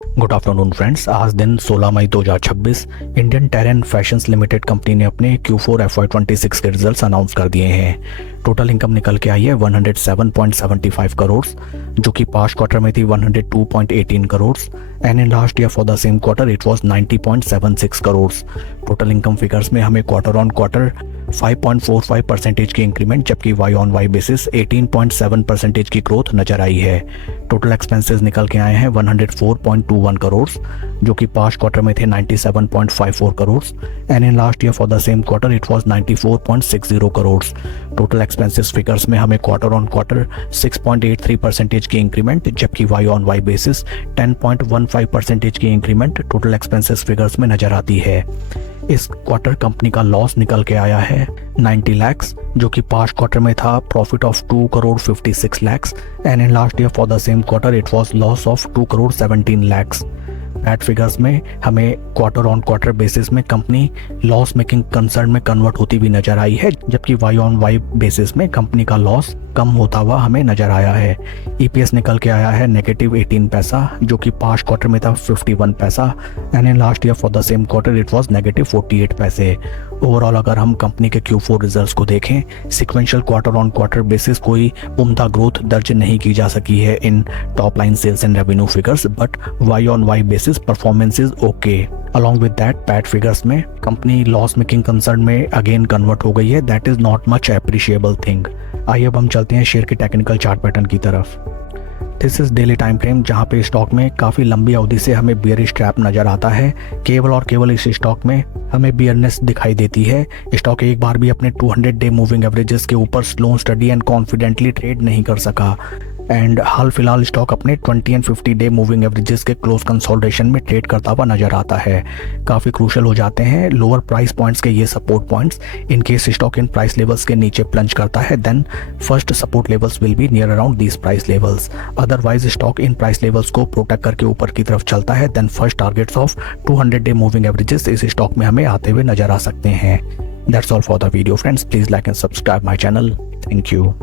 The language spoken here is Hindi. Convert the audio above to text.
Good afternoon friends. आज दिन 16 मई 2026 Indian terrain fashions limited company ने अपने Q4 FY26 के रिजल्ट्स अनाउंस कर दिए हैं। टोटल इनकम निकल के आई है 107.75 करोड़, जो कि पास्ट क्वार्टर में थी 102.18 crore and in last year for the same quarter it was 90.76 crore. Total income figures में हमें क्वार्टर ऑन क्वार्टर 5.45% की इंक्रीमेंट, जबकि वाई ऑन वाई बेसिस 18.7% की ग्रोथ नजर आई है। टोटल एक्सपेंसेस निकल के आए हैं 104.21 करोड़, जो कि पास्ट क्वार्टर में थे 97.54 crore and in last year for the same quarter it was 94.60 crore. Total expenses figures में हमें क्वार्टर ऑन क्वार्टर 6.83% की इंक्रीमेंट, जबकि वाई ऑन वाई बेसिस 10.15% की इंक्रीमेंट टोटल एक्सपेंसेस फिगर्स में नजर आती है। इस क्वार्टर कंपनी का लॉस निकल के आया है 90 लाख, जो कि पास्ट क्वार्टर में था profit of 2 crore 56 lakh and in last year for the same quarter it was loss of 2 crore 17 lakh. PAT figures में हमें क्वार्टर ऑन क्वार्टर बेसिस में कंपनी लॉस मेकिंग कंसर्न में कन्वर्ट होती हुई नजर आई है, जबकि वाई ऑन वाई बेसिस में कंपनी का लॉस कम होता हुआ हमें नजर आया है। ईपीएस निकल के आया है -18 पैसा, जो कि पास्ट क्वार्टर में था 51 पैसा and in last year for the same quarter it was -48 पैसे। ओवरऑल अगर हम कंपनी के Q4 रिजल्ट्स को देखें, sequential quarter on quarter basis कोई उम्दा ग्रोथ दर्ज नहीं की जा सकी है in top line sales and revenue figures, but Y on Y basis performance is okay. Along with that PAT figures में कंपनी लॉस मेकिंग कंसर्न में अगेन कन्वर्ट हो गई है। That is not much appreciable thing. आइए अब हम चलते हैं शेयर के टेक्निकल चार्ट पैटर्न की तरफ। This is daily time frame, जहां पे स्टॉक में काफ़ी लंबी अवधि से हमें बियरिश ट्रैप नजर आता है। केवल और केवल इस स्टॉक में हमें बियरनेस दिखाई देती है। स्टॉक एक बार भी अपने 200 डे मूविंग एवरेजेस के ऊपर slow study and confidently trade नहीं कर सका एंड हाल फिलहाल स्टॉक अपने 20 एंड 50 डे मूविंग एवरेजेस के क्लोज कंसोलिडेशन में ट्रेड करता हुआ नजर आता है। काफ़ी क्रूशल हो जाते हैं लोअर प्राइस पॉइंट्स के ये support points. In case stock इन प्राइस लेवल्स के नीचे प्लंज करता है, then first support levels will be near around these price levels. Otherwise stock इन प्राइस लेवल्स को प्रोटेक्ट करके ऊपर की तरफ चलता है, then first targets of 200 day moving averages इस स्टॉक में हमें आते हुए नजर आ सकते हैं। That's all for the video friends. Please like and subscribe my channel. Thank you.